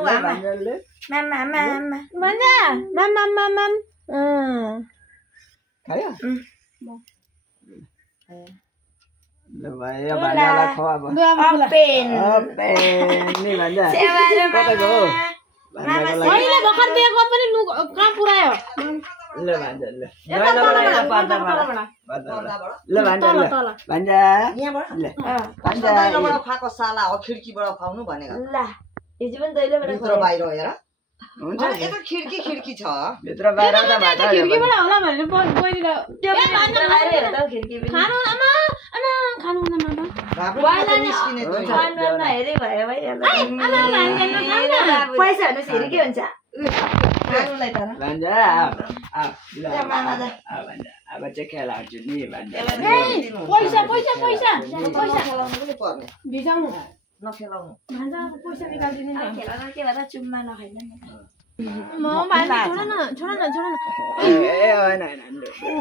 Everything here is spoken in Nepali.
Mau ama. Mama. Vanja, mam. Kaya? Lu bahaya banyak kau apa? Open. Ni banyak. Kau tahu? अहिले भर्खर दिएको पनि लु कहाँ पुरायो Lu banyak lu. यता तलबाट Lu banyak. Banyak. यहाँबाट Lu. कस्तो दैलोबाट खाएको साला हो खिड्कीबाट खुवाउनु भनेको ल हिजो पनि दैलोबाट भित्र बाहिर हेर हुन्छ अनि यता खिड्की छ भित्र बाहिर त भात खिड्कीबाट होला भनेर बहिनीले त्यो भित्र बाहिर हेर्दा खिड्की पनि खानु आमा खानु हुँदैन मामा बाबुले निस्किने दैलो अनुहारमा हेरे भयो भइहाल्छ आमा पैसा हेर्नु फेरि के हुन्छ खानुलाई तर Banyak. Ya, mana dah? Banyak. Apa cek lah ni banyak. पैसा खेलाउनु पनि पर्ने भिजाउनु नखेलाउनु भान्जा पैसा निकाल्दिने नि खेलाउन के भएर चुम्मा नखाइन म भान्जा छोड न Eh,